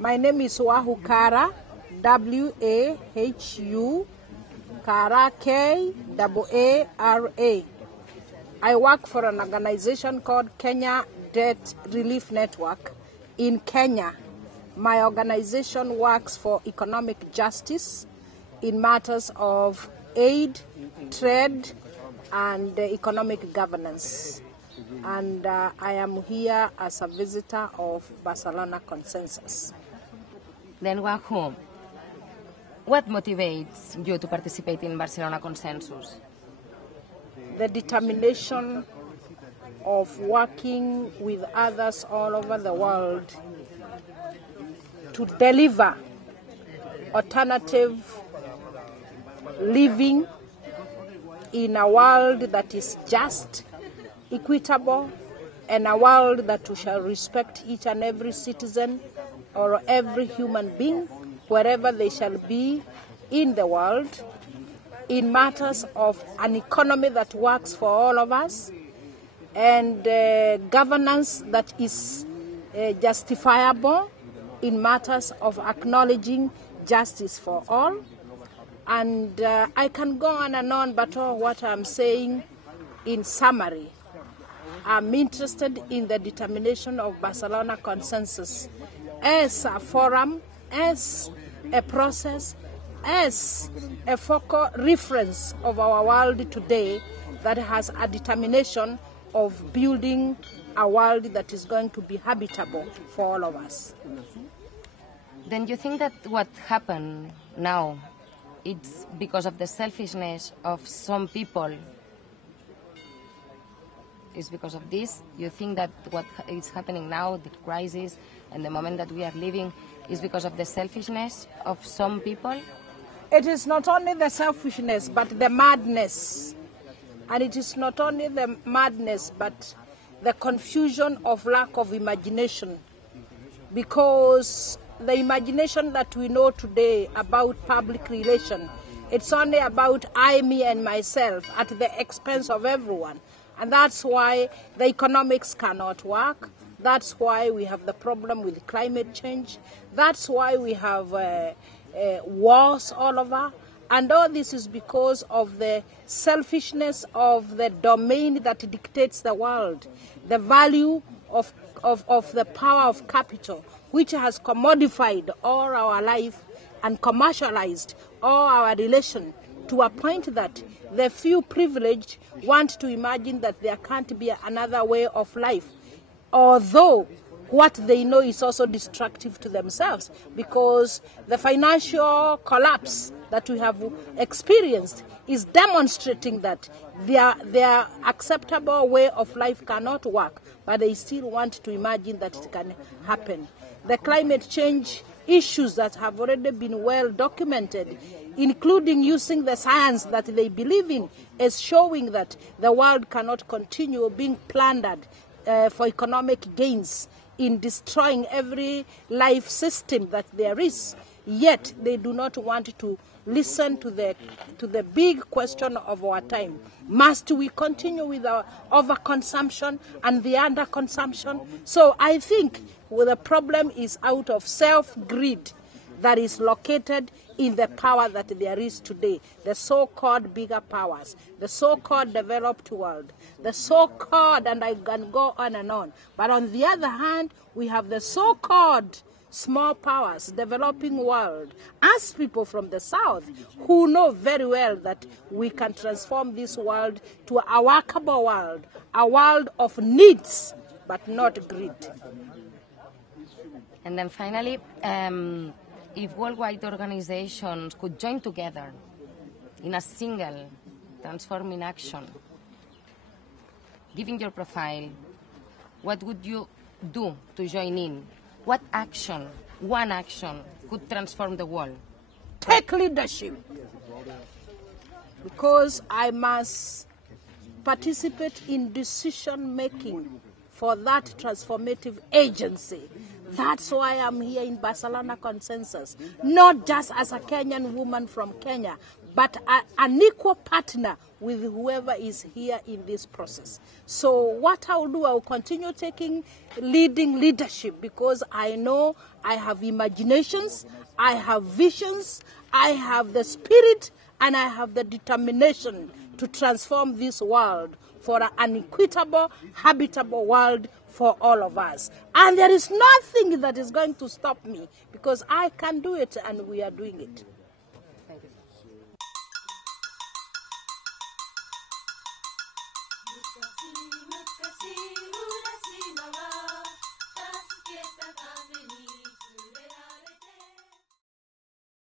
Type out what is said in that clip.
My name is Wahu Kaara, W-A-H-U, Kaara, K-A-A-R-A. I work for an organization called Kenya Debt Relief Network in Kenya. My organization works for economic justice in matters of aid, trade, and economic governance. And I am here as a visitor of Barcelona Consensus. Then Wahu, what motivates you to participate in Barcelona Consensus? The determination of working with others all over the world to deliver alternative living in a world that is just, equitable, and a world that we shall respect each and every citizen or every human being, wherever they shall be in the world, in matters of an economy that works for all of us, and governance that is justifiable in matters of acknowledging justice for all. And I can go on and on, but all what I'm saying in summary, I'm interested in the determination of Barcelona Consensus as a forum, as a process, as a focal reference of our world today that has a determination of building a world that is going to be habitable for all of us. Then you think that what happened now, it's because of the selfishness of some people? It's because of this? You think that what is happening now, the crisis and the moment that we are living, is because of the selfishness of some people? It is not only the selfishness, but the madness. And it is not only the madness, but the confusion of lack of imagination. Because the imagination that we know today about public relation, it's only about I, me, and myself at the expense of everyone. And that's why the economics cannot work. That's why we have the problem with climate change. That's why we have wars all over. And all this is because of the selfishness of the domain that dictates the world, the value of the power of capital, which has commodified all our life and commercialized all our relation to a point that the few privileged want to imagine that there can't be another way of life, although what they know is also destructive to themselves, because the financial collapse that we have experienced is demonstrating that their acceptable way of life cannot work, but they still want to imagine that it can happen. The climate change issues that have already been well documented, including using the science that they believe in, is showing that the world cannot continue being plundered for economic gains in destroying every life system that there is. Yet they do not want to listen to the big question of our time. Must we continue with our overconsumption and the underconsumption? So I think the problem is out of self-greed that is located in the power that there is today, the so-called bigger powers, the so-called developed world, the so-called, and I can go on and on. But on the other hand, we have the so-called small powers, developing world, as people from the South who know very well that we can transform this world to a workable world, a world of needs, but not greed. And then finally, if worldwide organizations could join together in a single transforming action, given your profile, what would you do to join in? What action, one action, could transform the world? Take leadership. Because I must participate in decision making for that transformative agency. That's why I'm here in Barcelona Consensus, not just as a Kenyan woman from Kenya, but an equal partner with whoever is here in this process. So what I'll do, I'll continue leading leadership, because I know I have imaginations, I have visions, I have the spirit, and I have the determination to transform this world for an equitable, habitable world for all of us. And there is nothing that is going to stop me, because I can do it, and we are doing it. Thank you.